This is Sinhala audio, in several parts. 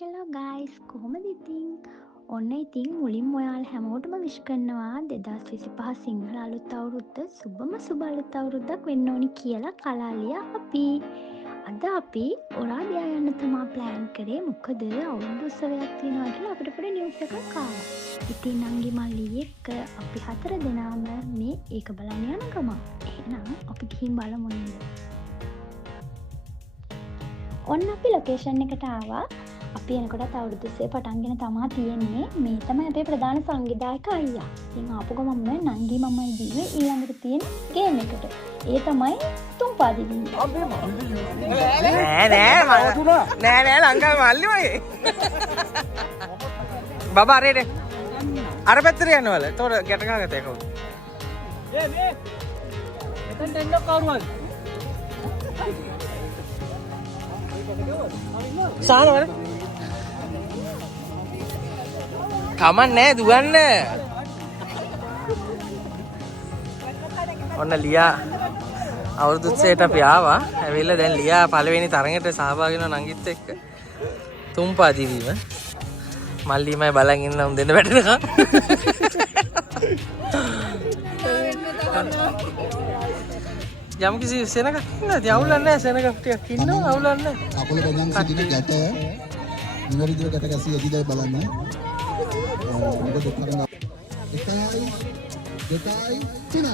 හෙලෝ ගයිස් කොහොමද ඉතින් ඔන්න ඉතින් මුලින්ම ඔයාලා හැමෝටම විශ් කරනවා 2025 සිංහල අලුත් අවුරුද්ද සුබ අලුත් අවුරුද්දක් වෙන්න ඕනි කියලා කලාලියා අපි අද අපි ඔරාදියා යන්න තමා ප්ලෑන් කරේ මොකද අවුරුදු උත්සවයක් තියෙනවා කියලා අපිට පොඩි නිවුස් එකක් ආවා. ඉතින් නංගි මල්ලි එක්ක අපි 4 දෙනාම මේ ඒක බලන්න යන ගමන්. එහෙනම් අපි ගිහින් බලමු නේද? ඔන්න අපි ලොකේෂන් එකට ආවා. අපි එනකොට අවුරුදු උත්සවය පටන්ගෙන තමා තියෙන්නේ. මේ තමයි අපේ ප්‍රධාන සංවිධායක අයියා. ඉතින් ආපු ගමන්ම නංගි මමයි දීවේ ඊළඟට තියෙන ගේම් එකට. ඒ තමයි තුම්පා දිවි. නෑ ලංකාවේ මල්ලි වගේ. බබා අරේට. අර පැත්තට යනවල. ඒතකොට ගැට ගහගත්තා කවුද? මේ. මෙතෙන් එන්න කවුරුද? සානවනේ. කමන් නෑ දුවන්න. ඔන්න ලියා අවුරුදු උත්සවයට අපි ආවා. ඇවිල්ලා දැන් ලියා පළවෙනි තරඟයට සහභාගී වෙනවා නංගිත් එක්ක. තුම්පා දිවීම. මල්ලිමයි බලන් ඉන්න උන් දෙන්න වැටෙනකම්. යම් කිසි සෙනගක් ඉන්නද? අවුලක් නැහැ සෙනගක් ටිකක් ඉන්නවා අවුලක් නැහැ. අකුල බඳන් සිටින ගැට නිවැරදිව ගැට ගැසී ඇතිදයි බලන්න. මොකද තරඟ 1යි 2යි 3යි.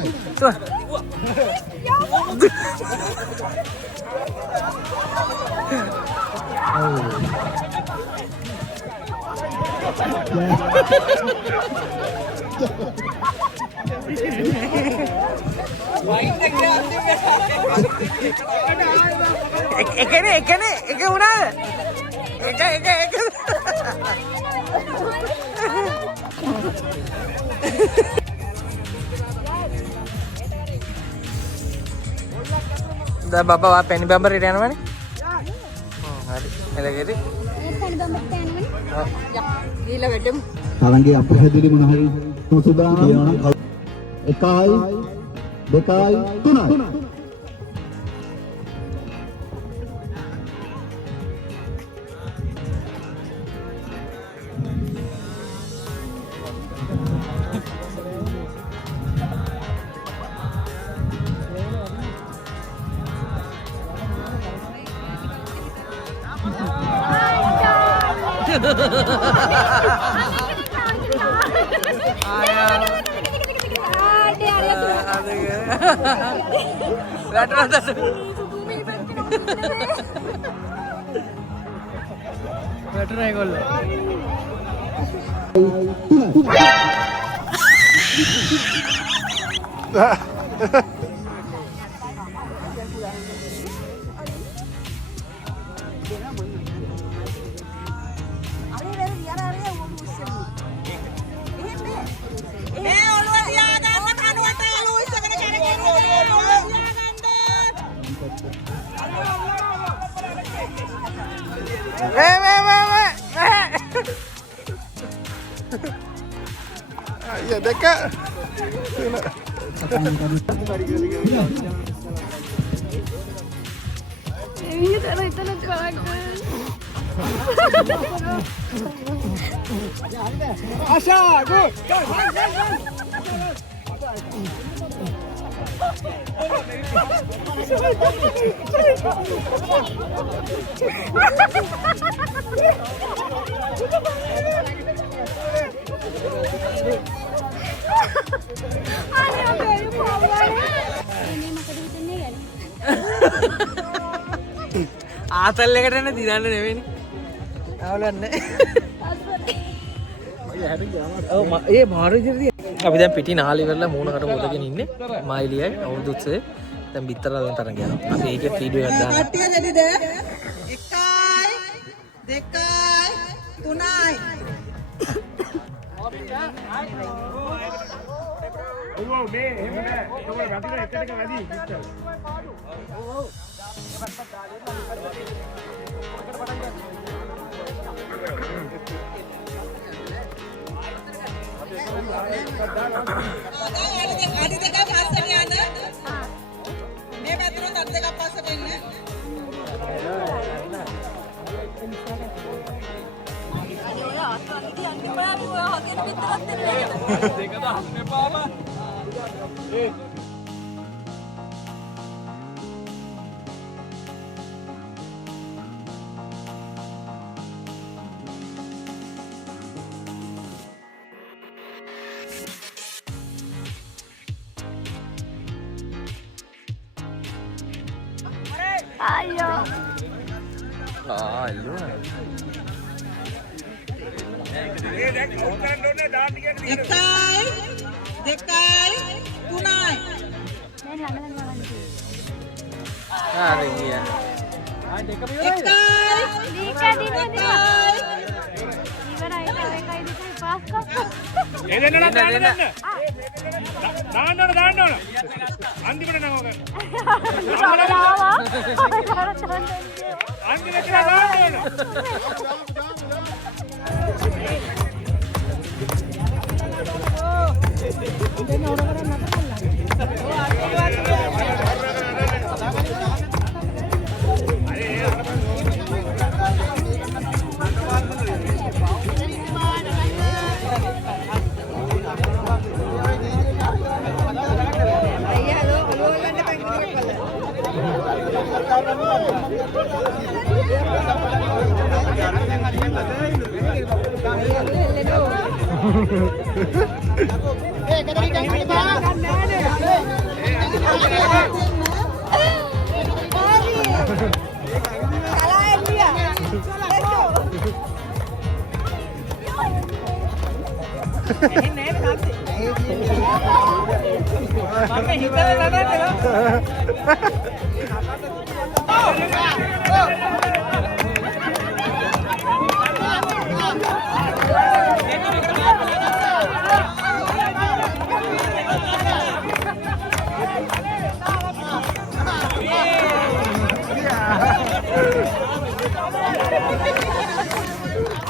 එක උනාද? එක दा बाबा वा पेनी बम्बर ඉර යනවනේ. හරි. එලගෙදි. පැණි බම්බට යනවනේ. දීලා වැඩමු. තරංගේ අපහැදිලි මොන හරි සුදානම් කියනවා 1යි 2යි 3යි. Ya dekat. Ini tanah bagus. Asha, go. ආතල් එකට එන්න දිනන්න නෙවෙයිනේ. අවුලක් නැහැ. ඔව් ඒ මාරු විදිහට අපි දැන් පිටි නාලි කරලා මූණකට පොදගෙන ඉන්නේ. මයිලියයි අවුරුදු උත්සවේ දැන් බිත්තර දාන තරඟ යනවා. අපි ඒකේ වීඩියෝ එකක් දානවා. කට්ටිය දෙන්නද? 1යි 2යි 3යි. ඔව් මේ එහෙම නෑ. ඒක වදින එකට වැඩි පිටර. ඔව්. අඩි දෙකක් පස්සට යන්න. මේ පැත්තට අඩි දෙකක් පස්සට එන්න. අයියෝ එල්ලුවා. ඒ දැන් උත්තරන්න ඕනේ දාන්න කියන්නේ. එකයි දෙකයි තුනයි. දැන් ළඟ බලන්න. හරි ගියා. එකයි දීකා දිනවා ඉවරයි එකයි දෙකයි පාස් කරා. ඒ දෙන්න නම් දාන්න. දාන්න ඕන. අන්තිමට නම් ඕක. අන්තිමට දාන්න ඕන.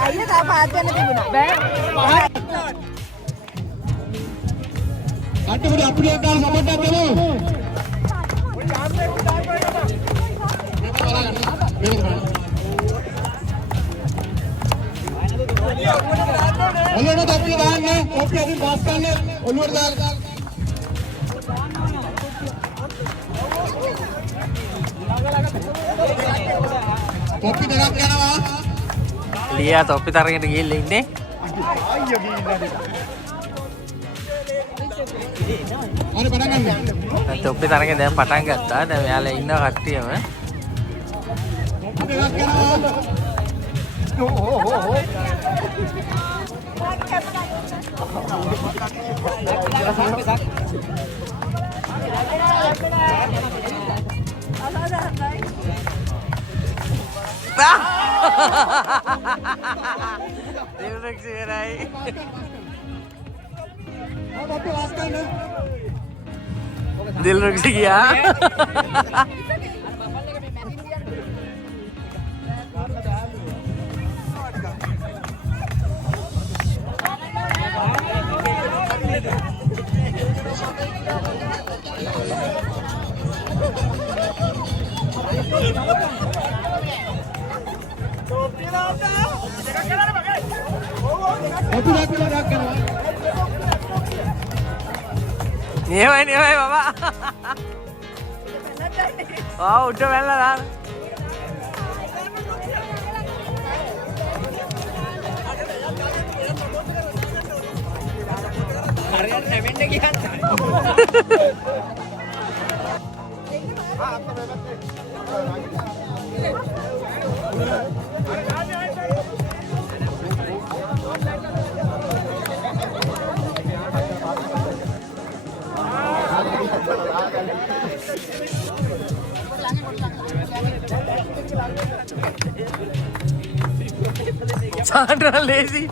අයියා තා පාත් වෙන්න තිබුණා. බෑ. අටපොඩි අපිට ගාන සපෝට් එකක් දෙමු. ඔළුවට අපි දාන්නේ කොපි අදින් පාස් කරන්න ඔළුවට දාලා. කොපි දෙකක් යනවා. ලියා තොප්පි තරගෙට ගිහිල්ලා ඉන්නේ. හරි පටන් ගන්න. තොප්පි තරගෙ දැන් පටන් ගත්තා. දැන් මෙයාලා ඉන්න කට්ටියම කොපි දෙකක් යනවා. दिलरुख गया नहीं भाई बाबा वाह उठो पहला यार Sandra lazy.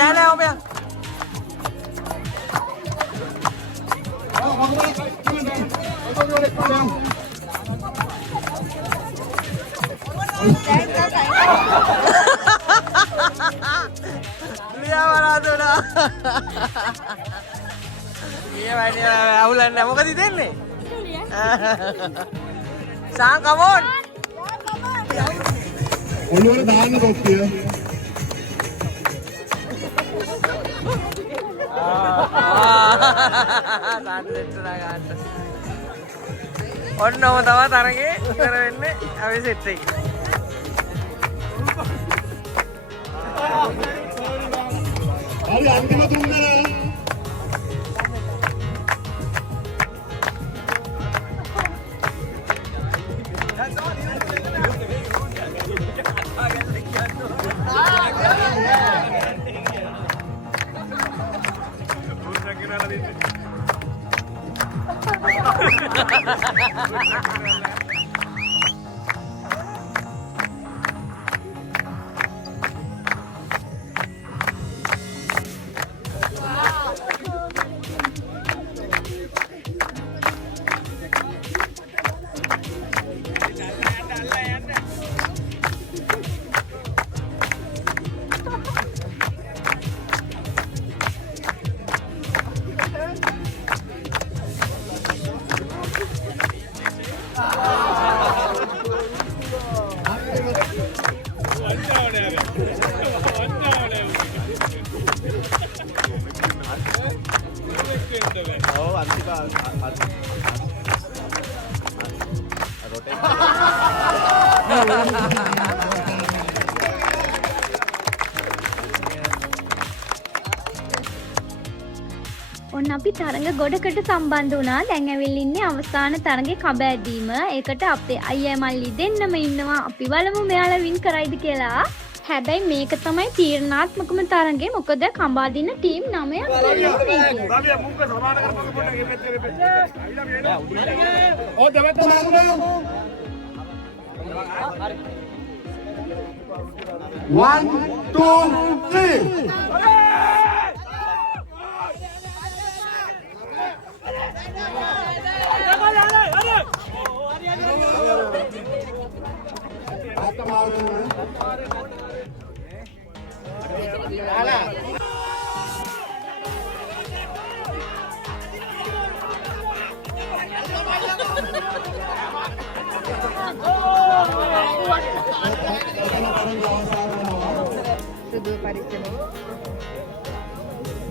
nè nè không em. Lia mana tu dah. Iya ini awulan dah. Mau kasih ni? Sang come on. ඔළුවට දාන්න කොප්පිය. ඔන්නම තවත් අරගේ ඉවර වෙන්නේ අපි සෙට් එකේ. හරි අන්තිම තුන්දෙනා. ඔන්න අපි තරඟ ගොඩකට සම්බන්ධ වුණා. දැන් ඇවිල්ලා ඉන්නේ අවසාන තරඟේ කබ ඇදීම. ඒකට අපේ අයියා මල්ලි දෙන්නම ඉන්නවා. අපි බලමු මෙයාලා වින් කරයිද කියලා. හැබැයි මේක තමයි තීරණාත්මකම තරඟේ. මොකද කඹ අදින ටීම් 9ක් ඉන්නවා මේකේ. बाबी मुंह पे समान कर पके बोलने के तेरे पे ओ जब तो मांगो 1 2 3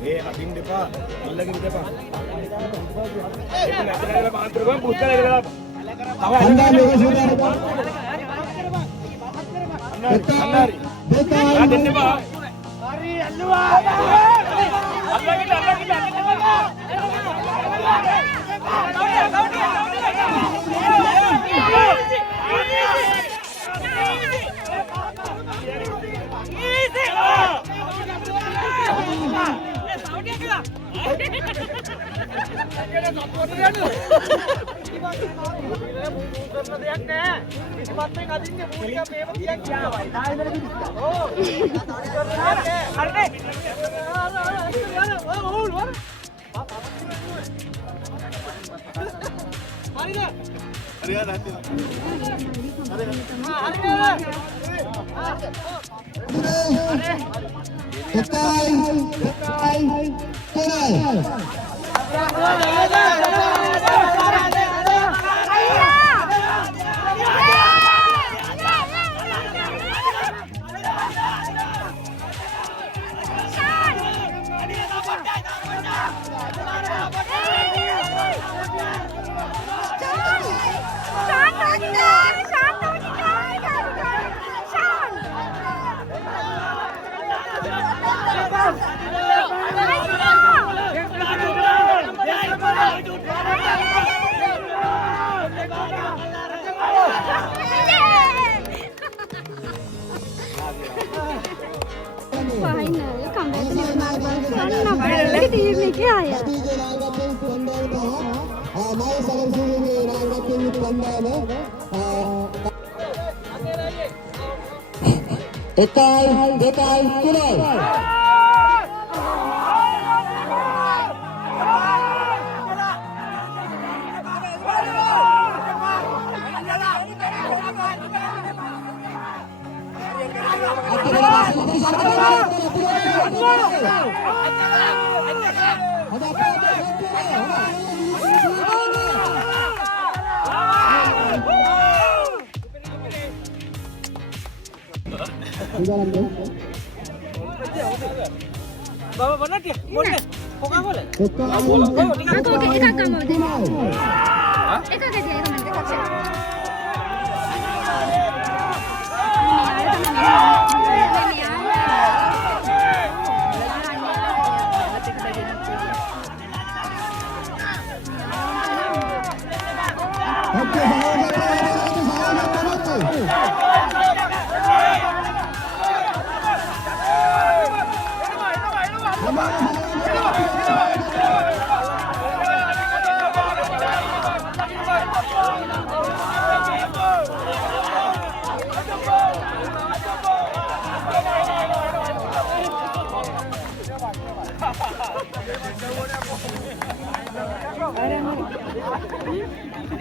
ये अबिन देपा अल्लाह की देपा ඒක නැතිලා පාන්තර ගම පුත්තල ඉඳලා හඳා මේක සුදාර අන්නාරි ආ දෙන්න බා හරි අල්ලුවා Ekal, dekal, tuloy. Bawa mana dia? Boleh. Kok nggak boleh? Aku එකක් ගමු දෙන්න. එකක් ගියා ඒක මම දෙකක් ෂෙයා.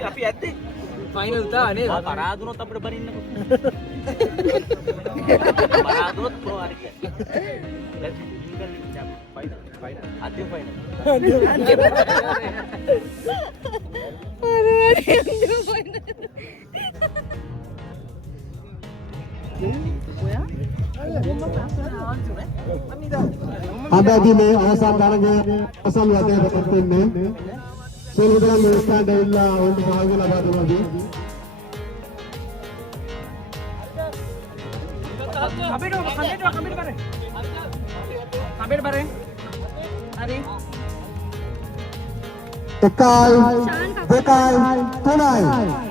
අපි ඇත්තේ ෆයිනල් තා නේද? පරාදුනොත් අපිට බනින්නකො. පරාදුනොත් ප්‍රෝ හරි කියන්නේ. ෆයිනල්. අන්තිම ෆයිනල්. අදදී මේ අවසන් තරගය අසල් වදයටපත් වෙන්නේ සෙල්ලුදරන් ස්ටෑන්ඩ් ඇවිල්ලා ඔවුන්ට භාග්‍ය ලබා දුන්නාදී කම්පිට බරේ හරි 1 2 3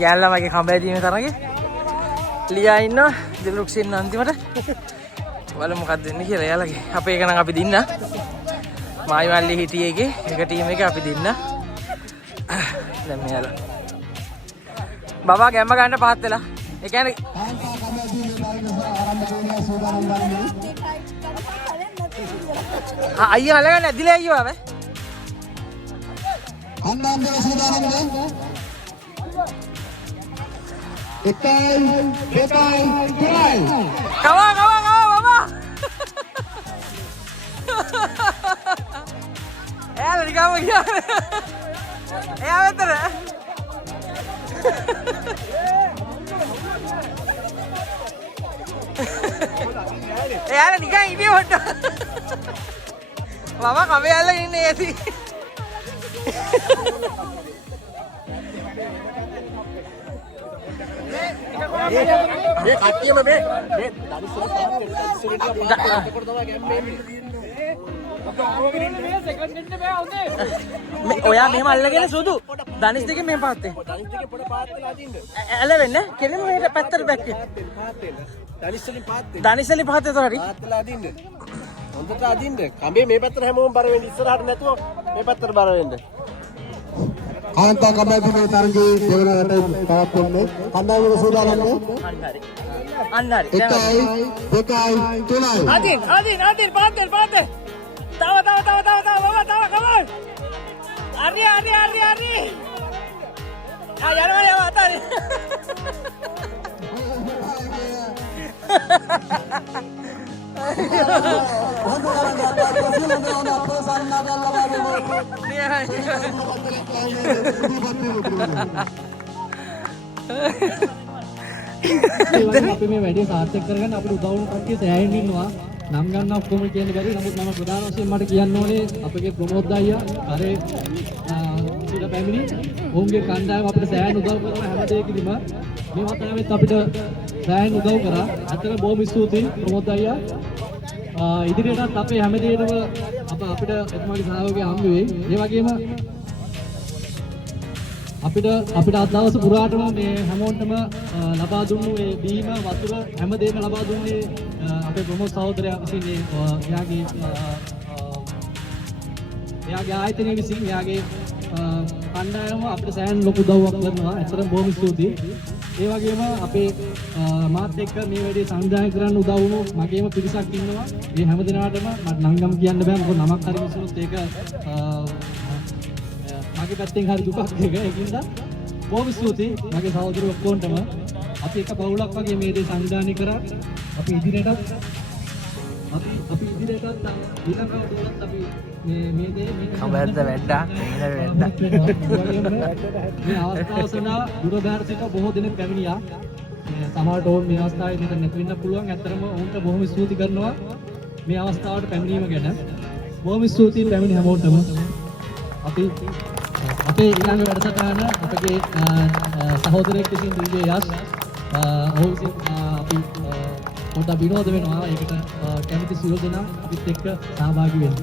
ගෑල්ලාමගේ කම්බැදීම තරගේ ලියා ඉන්නවා දිලුක්ස් ඉන්න අන්තිමට බලමු මොකක්ද වෙන්නේ කියලා එයාලගේ අපේ එක නම් අපි දින්න මායි මල්ලි හිටියේ එකේ එක ටීම් එක අපි දින්න දැන් මෙයාලා බබා ගැම්ම ගන්න පහත් වෙලා ඒ කියන්නේ අයියා අල්ලගන්න ඇදිලා අයියෝ ආවේ අන්නන්දර සූදානම්ද 1 2 3 කවා බබා එයාලා නිකම්ම ගියා එයා වෙතර ඉන්නේ වට. මම කබේ අල්ලගෙන ඉන්නේ ඇති. මේ කට්ටියම මේ ඔයා මෙහෙම අල්ලගෙන සුදු දනිස් දෙකේ මෙහෙම පාත්තේ. ඇලවෙන්න කෙලින්ම මෙහෙට පැත්තට බැක්කේ. දනිස් වලින් පාත්තේ තොරරි. හොඳට අදින්න. කඹේ මේ පැත්තට හැමෝම බර වෙන්න ඉස්සරහට නැතුව මේ පැත්තට බර වෙන්න. කාන්තා කබැදිමේ තරගයේ දෙවන රටේ පවත්වන්නේ කණ්ඩායම සූදානම් අන්න හරි. 1යි 2යි 3යි. ආදින් පාත්තේ. තව බබා තව කමල්. හරි. යනවා අතාරි. අපි මේ වැඩේ සාර්ථක කරගන්න අපිට උදව් වුණු කට්ටිය සෑහෙන්න ඉන්නවා. නම් ගන්න ඔක්කොම කියන්න බැරි. නමුත් මම ප්‍රධාන වශයෙන් මට කියන්න ඕනේ අපගේ ප්‍රමෝද් අයියා කරේ ඉතින් පැමිණි ඔවුන්ගේ කණ්ඩායම අපිට සෑහෙන උදව් කරන හැම දෙයකදීම මේ වතාවෙත් අපිට සෑහෙන උදව් කරා. අතන බොහොම ස්තුතියි ප්‍රමෝද් අයියා. ඉදිරියටත් අපේ හැම දෙයකම අපිට එතුමාගේ සහයෝගය හම්බ වෙයි. ඒ වගේම අපිට අද දවස් පුරාටම මේ හැමෝටම ලබා දුන්නු මේ බීම වතුර හැමදේම ලබා දුන්නේ අපේ ප්‍රමෝද් සහෝදරයා විසින් එයාගේ ආයතනය විසින් එයාගේ කණ්ඩායම අපිට සෑහෙන ලොකු උදව්වක් කරනවා. ඇත්තටම බොහොම ස්තුතියි. ඒ වගේම අපේ මාත් එක්ක මේ වැඩේ සංවිධානය කරන්න උදව් වුණු මගේම පිරිසක් ඉන්නවා. මේ හැම දිනාටම මට නම් කියන්න බෑ මොකද නමක් හරි විශ්වුත් ඒක මගේ පැත්තෙන් හරි දුකක් එක. ඒකින්ද බොහොම ස්තුතියි මගේ සහෝදරයෝ ඔක්කොන්ටම. අපි එක බහුලක් වගේ මේ දේ සංවිධානය කරා. අපි ඉදිරියටත් ඊළඟ අවුරුද්දත් අපි මේ දේ කබැද්ද වැඩා. මේ අවස්ථාව සඳහා දුර බැහැර සිට බොහෝ දෙනෙක් පැමිණියා. සමහරට ඕන් මේ අවස්ථාවේ මෙතන නැති වෙන්න පුළුවන්. ඇත්තටම ඔවුන්ට බොහොම ස්තුති කරනවා මේ අවස්ථාවට පැමිණීම ගැන. බොහොම ස්තුතියි පැමිණි හැමෝටම. අපි අපේ ඊළඟ වැඩසටහන අපගේ සහෝදරයෙක් විසින් දීගේ යස් ඔහු විසින් අපි පොඩ්ඩක් විනෝද වෙනවා. ඒකට කැමති සියලු දෙනා අපිත් එක්ක සහභාගී වෙන්න.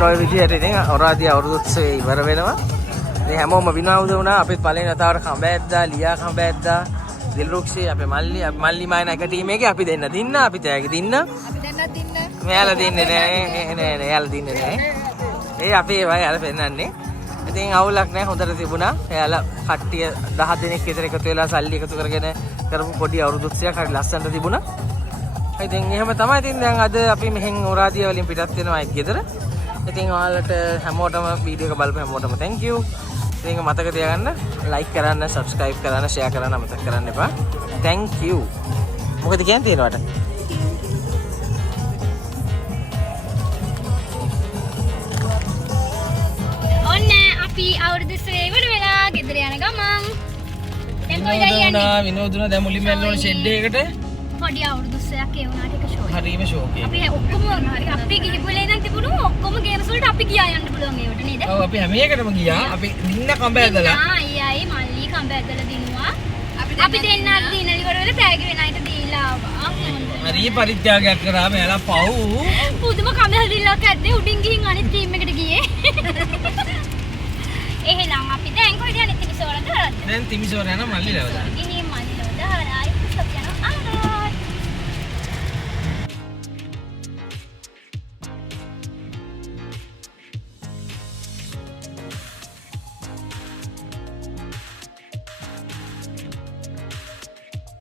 නොය විදිහට ඉතින් ඔරාදී අවුරුදු උත්සවය ඉවර වෙනවා. ඉතින් හැමෝම විනෝද වුණා. අපිත් පළවෙනි වතාවට කඹෑද්දා, ලියා කඹෑද්දා, දිල්රුක්ෂි අපේ මල්ලි මායන එක ටීම් එකේ අපි දෙන්න දින්න, අපි තෑගි දින්න. අපි දෙන්නත් දින්න. මෙයාලා දින්නේ නෑ. එයාලා දින්නේ නෑ. ඒ අපි ඒ වගේ අර පෙන්නන්නේ. ඉතින් අවුලක් නෑ. හොඳට තිබුණා. එයාලා කට්ටිය 10 දෙනෙක් විතර එකතු වෙලා සල්ලි එකතු කරගෙන කරපු පොඩි අවුරුදු උත්සවයක් හරි ලස්සනට තිබුණා. ඉතින් එහෙම තමයි. ඉතින් දැන් අද අපි මෙහෙන් ඔරාදිය වලින් පිටත් වෙනවා එක් ගෙදර. ඉතින් ඔයාලට හැමෝටම වීඩියෝ එක බලපු හැමෝටම thank you. ඉතින් මතක තියාගන්න like කරන්න, subscribe කරන්න, share කරන්න මතක කරන්න එපා. thank you. මොකද කියන්නේ තියෙනවට? ඔන්න අපි අවුරුදු සේවන වෙලා ගෙදර යන ගමන්. දැන් කොයිද යන්නේ? විනෝදුනා දැන් මුලින්ම යන්න ඕන ෂෙඩ් එකකට. පොඩි අවුරුදු සයක් ඒ වුණාට එක ෂෝ එක. හරිම ෂෝක් එක. අපි ඔක්කොම හරි අපි ගිහපු වෙලේ ඉඳන් තිබුණු ඔක්කොම ගේම්ස් වලට අපි ගියා යන්න පුළුවන් ඒවට නේද? ඔව් අපි හැම එකටම ගියා. අපි දින්න කඹ ඇදලා. අයියයි මල්ලි කඹ ඇදලා දිනුවා. අපි දෙන්නත් දිනලි වල තෑගි වෙන අයට දීලා ආවා. හරි පරිත්‍යාගයක් කරා මෙයාලා පව්. පුදුම කඹ හැදිල්ලක් ඇද්දේ උඩින් ගිහින් අනිත් ටීම් එකට ගියේ. එහෙනම් අපි දැන් කොහෙද යන්නේ තිමිසෝරද? දැන් තිමිසෝර යන මල්ලි ලවදා.